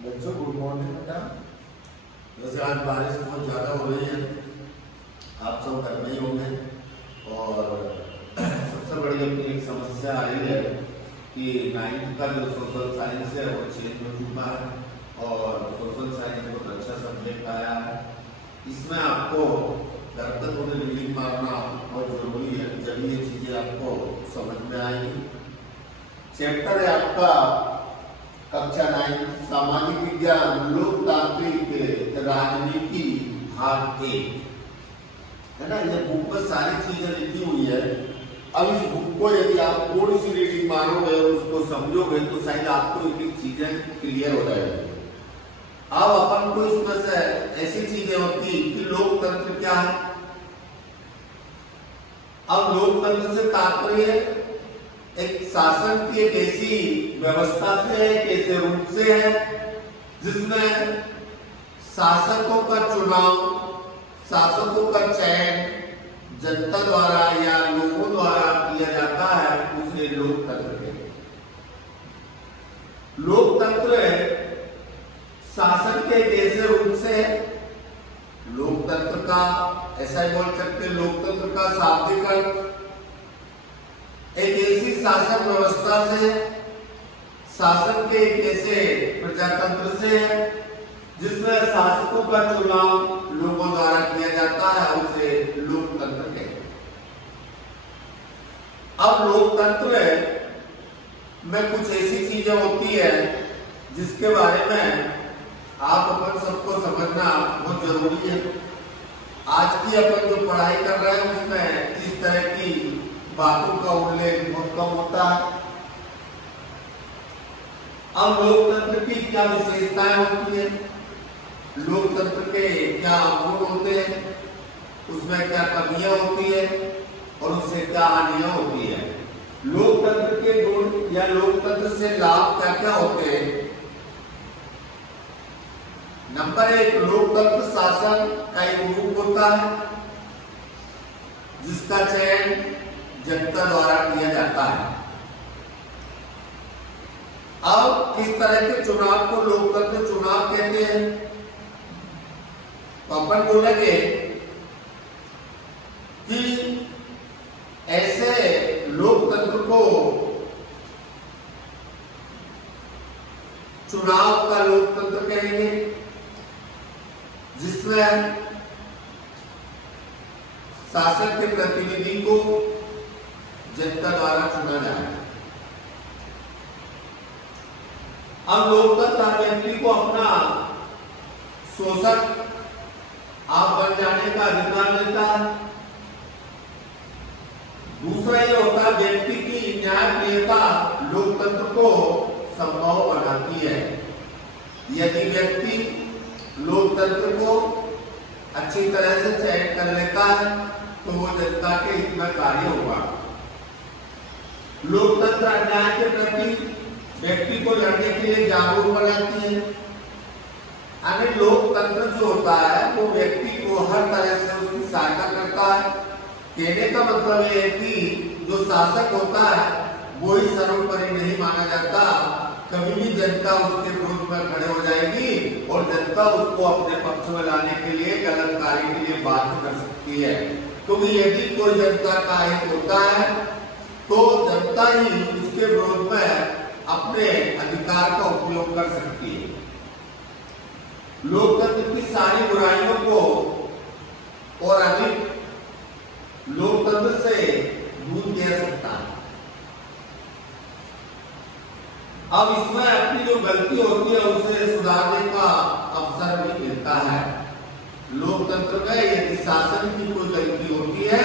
बच्चों good morning बेटा। वैसे आज बारिश बहुत ज़्यादा हो रही है, आप सब घर में ही होंगे। और सबसे बड़ी अपनी एक समस्या आई है कि 9th का जो सोशल साइंस है वो चेंज हो चुका है और सोशल साइंस बहुत अच्छा सब्जेक्ट आया है। इसमें आपको घर तक उन्हें रीडिंग मारना बहुत जरूरी है, जब ये चीज़ें आपको समझ में आएंगी। चैप्टर है आपका कक्षा 9 सामाजिक विज्ञान लोकतांत्रिक राजनीति भाग 1 है ना। ये बुक में सारी चीजें लिखी हुई है। अब इस बुक को यदि आप थोड़ी सी रीडिंग मारोगे और उसको समझोगे तो शायद आपको एक एक चीजें क्लियर हो जाएगी। अब अपन को इसमें से ऐसी चीजें होती कि लोकतंत्र क्या है। अब लोकतंत्र से तात्पर्य एक शासन की एक ऐसी व्यवस्था से है, एक ऐसे रूप से है जिसमें शासकों का चुनाव, शासकों का चयन जनता द्वारा या लोगों द्वारा किया जाता है, उसे लोकतंत्र कहते हैं। लोकतंत्र शासन के एक ऐसे रूप से है। लोकतंत्र का ऐसा ही बोल सकते हैं, लोकतंत्र का शाब्दिक अर्थ एक ऐसी शासन व्यवस्था से, शासन के एक ऐसे प्रजातंत्र से है जिसमें शासकों का चुनाव लोगों द्वारा किया जाता है, उसे लोकतंत्र कहते हैं। अब लोकतंत्र में कुछ ऐसी चीजें होती है जिसके बारे में आप अपन सबको समझना बहुत जरूरी है। आज की अपन जो पढ़ाई कर रहे हैं उसमें इस तरह की बातों का उल्लेख बहुत कम होता है। अब लोकतंत्र की क्या विशेषताएं होती है, लोकतंत्र के क्या गुण होते हैं, उसमें क्या कमियां होती है और उससे क्या हानियां होती है। लोकतंत्र के गुण या लोकतंत्र से लाभ क्या क्या होते हैं। नंबर 1, लोकतंत्र शासन का एक रूप होता है जिसका चयन जनता द्वारा किया जाता है। अब किस तरह के चुनाव को लोकतंत्र चुनाव कहते हैं, तो अपन बोलेंगे कि ऐसे लोकतंत्र को चुनाव का लोकतंत्र कहेंगे जिसमें शासन के प्रतिनिधि को जनता द्वारा चुना जाए। अब लोकतंत्र हर व्यक्ति को अपना शोषक आप बन जाने का अधिकार देता है। दूसरा ये होता है व्यक्ति की न्यायप्रियता लोकतंत्र को संभव बनाती है। यदि व्यक्ति लोकतंत्र को अच्छी तरह से चयन कर लेता है तो वो जनता के हित में कार्य होगा। लोकतंत्र अन्याय के प्रति व्यक्ति को लड़ने के लिए जागरूक बनाती है। यानी लोकतंत्र जो होता है वो व्यक्ति को हर तरह से उसकी सहायता करता है। कहने का मतलब ये है कि जो शासक होता है वो ही सर्वोपरि नहीं माना जाता। कभी भी जनता उसके विरोध में खड़े हो जाएगी और जनता उसको अपने पक्ष में लाने के लिए, गलत कार्य के लिए बात कर सकती है। क्योंकि यदि कोई जनता का हित होता है तो जनता ही उसके विरोध में अपने अधिकार का उपयोग कर सकती है। लोकतंत्र की सारी बुराइयों को और अधिक लोकतंत्र से दूर किया सकता है। अब इसमें अपनी जो गलती होती है उसे सुधारने का अवसर भी मिलता है। लोकतंत्र में यदि शासन की कोई गलती होती है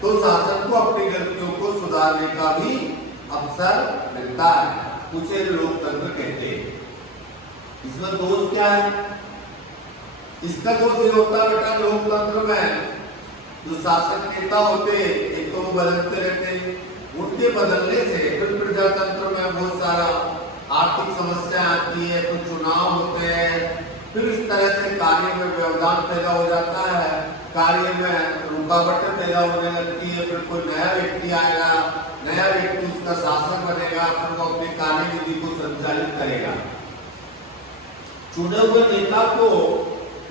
तो शासन को अपनी गलतियों को सुधारने का भी अवसर मिलता है, उसे लोकतंत्र कहते हैं। इसमें दोष क्या है, इसका दोष ये होता है बेटा लोकतंत्र में जो शासक नेता होते एक तो वो बदलते रहते हैं, उनके बदलने से फिर प्रजातंत्र में बहुत सारा आर्थिक समस्या आती है, कुछ चुनाव होते हैं, फिर इस तरह से कार्य में व्यवधान पैदा हो जाता है, कार्य में रुकावटें पैदा होने लगती है। फिर कोई नया व्यक्ति आएगा, नया व्यक्ति उसका शासक बनेगा, फिर वो अपनी कार्यविधि को संचालित करेगा। चुने हुए नेता को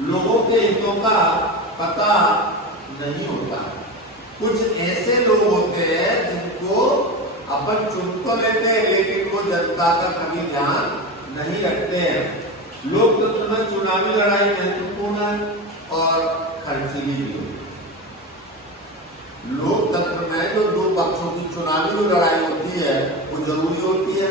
लोगों के हितों का पता नहीं होता। कुछ ऐसे लोग होते हैं जिनको अपन चुन तो लेते हैं लेकिन वो जनता का कभी ध्यान नहीं रखते हैं। लोकतंत्र में चुनावी लड़ाई महत्वपूर्ण है और खर्चीली भी होती है। लोकतंत्र में जो दो पक्षों की चुनावी लड़ाई होती है वो जरूरी होती है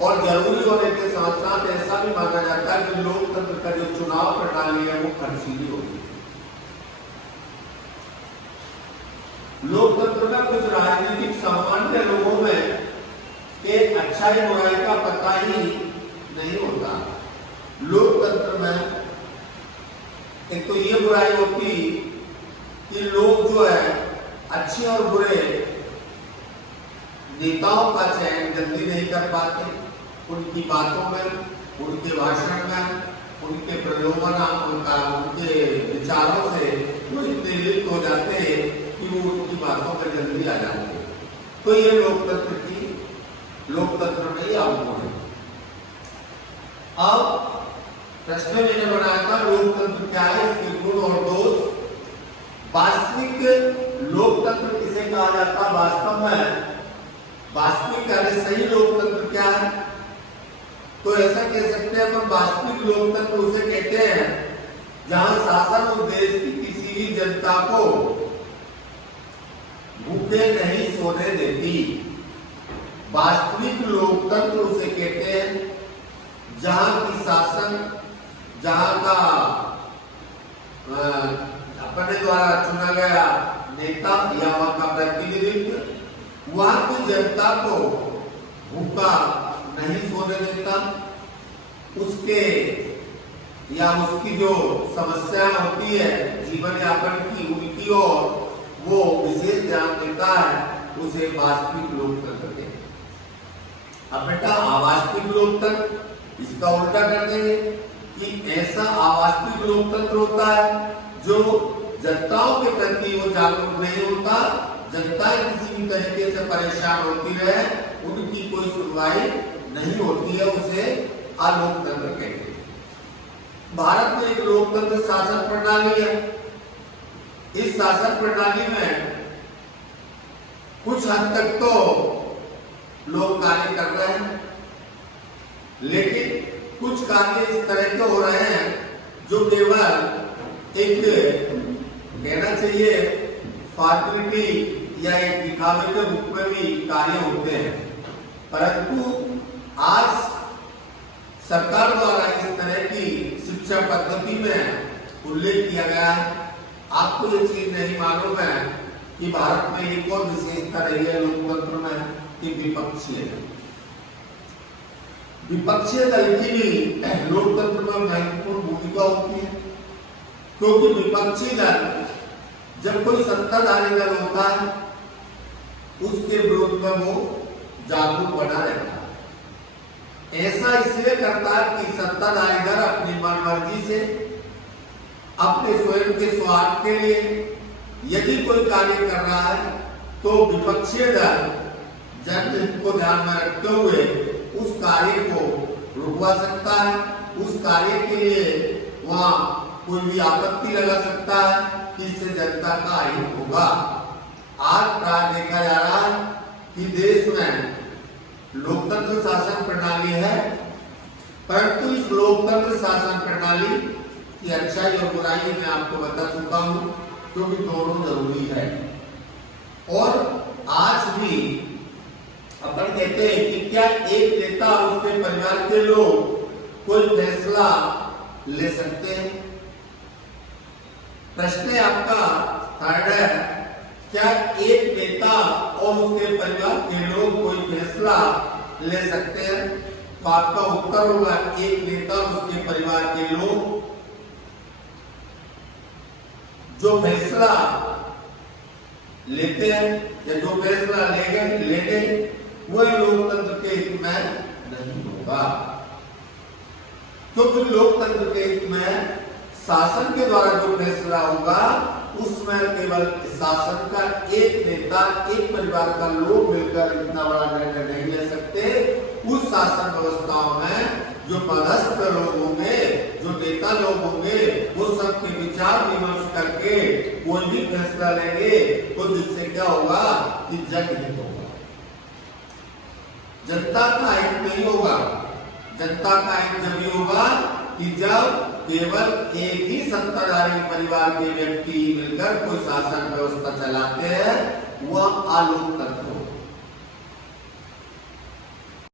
और जरूरी होने के साथ साथ ऐसा भी माना जाता है कि लोकतंत्र का जो चुनाव प्रणाली है वो खर्चीली होती है। लोकतंत्र में कुछ राजनीतिक सामान्य लोगों में के अच्छाई बुराई का पता ही नहीं होता। लोकतंत्र में एक तो ये बुराई होती कि लोग जो है अच्छे और बुरे नेताओं का चयन जल्दी नहीं कर पाते। उनकी बातों में, उनके भाषण में, उनके प्रलोभन, उनके विचारों से वो इतने लिप्त हो जाते हैं कि वो उनकी बातों में जल्दी आ जाते हैं। तो ये लोकतंत्र में ही अवगुण है। अब प्रश्न मैंने बनाया था लोकतंत्र क्या है, इसके गुण और दोष। वास्तविक लोकतंत्र किसे कहा जाता है? वास्तव में वास्तविक यानी सही लोकतंत्र क्या है? तो ऐसा कह सकते हैं अपन वास्तविक लोकतंत्र उसे कहते हैं जहां शासन उस देश की किसी भी जनता को भूखे नहीं सोने देती। वास्तविक लोकतंत्र उसे कहते हैं जहां की शासन, जहां का अपने द्वारा चुना गया नेता या वहां का प्रतिनिधित्व वहां की जनता को भूखा नहीं सोने देता। उसके या उसकी जो समस्या होती है जीवन यापन की, उनकी ओर वो विशेष ध्यान देता है, उसे वास्तविक लोकतंत्र कहते हैं। अब बेटा अवास्तविक लोकतंत्र, इसका उल्टा कर देंगे कि ऐसा अवास्तविक लोकतंत्र होता है जो जनताओं के प्रति वो जागरूक नहीं होता। जनता किसी भी तरीके से परेशान होती रहे, उनकी कोई सुनवाई नहीं होती है, उसे अलोकतंत्र कहते हैं। भारत में एक लोकतंत्र शासन प्रणाली है। इस शासन प्रणाली में कुछ हद तक तो लोग कार्य कर रहे हैं, लेकिन कुछ कार्य इस तरह के हो रहे हैं जो केवल एक कहना चाहिए फॉर्मेलिटी या एक दिखावे के रूप में भी कार्य होते हैं। परंतु आज सरकार द्वारा इस तरह की शिक्षा पद्धति में उल्लेख किया गया है। आपको ये चीज नहीं मालूम है कि भारत में एक और विशेषता रही है लोकतंत्र में कि विपक्षीय दल की भी लोकतंत्र में महत्वपूर्ण भूमिका होती है, क्योंकि विपक्षी दल जब कोई सत्ताधारी दल होता है उसके विरोध में वो जागरूक बना रहता है। ऐसा इसलिए करता है कि सत्ताधारी दल अपनी मनमर्जी से अपने स्वयं के स्वार्थ के लिए यदि कोई कार्य कर रहा है तो विपक्षी दल जनहित को ध्यान में रखते हुए उस कार्य को रुकवा सकता है। उस कार्य के लिए वहां कोई भी आपत्ति लगा सकता है कि इससे जनता का अहित होगा। आज प्राय देखा जा रहा है कि देश में लोकतंत्र शासन प्रणाली है, परंतु इस लोकतंत्र शासन प्रणाली की अच्छाई और बुराई मैं आपको बता चुका हूं, क्योंकि दोनों जरूरी है। और आज भी अपन कहते हैं कि क्या एक नेता और उसके परिवार के लोग कोई फैसला ले सकते हैं? प्रश्न आपका थर्ड है, क्या एक नेता और उसके परिवार के लोग कोई फैसला ले सकते हैं? तो आपका उत्तर होगा एक नेता और उसके परिवार के लोग जो फैसला लेते हैं या जो फैसला लेंगे वह लोकतंत्र के हित में नहीं होगा, क्योंकि लोकतंत्र के हित में शासन के द्वारा जो फैसला होगा उसमें केवल शासन का एक नेता, एक परिवार का लोग मिलकर इतना बड़ा निर्णय नहीं ले सकते। उस शासन व्यवस्थाओं में जो पदस्थ लोग होंगे, जो नेता लोग होंगे, वो सबके विचार विमर्श करके कोई भी फैसला लेंगे तो जिससे क्या होगा कि जनहित होगा, जनता का हित नहीं होगा। जनता का हित जब भी होगा कि जब केवल एक ही सत्ताधारी परिवार के व्यक्ति मिलकर कोई शासन व्यवस्था चलाते हैं, वह अलोकतंत्र होगा।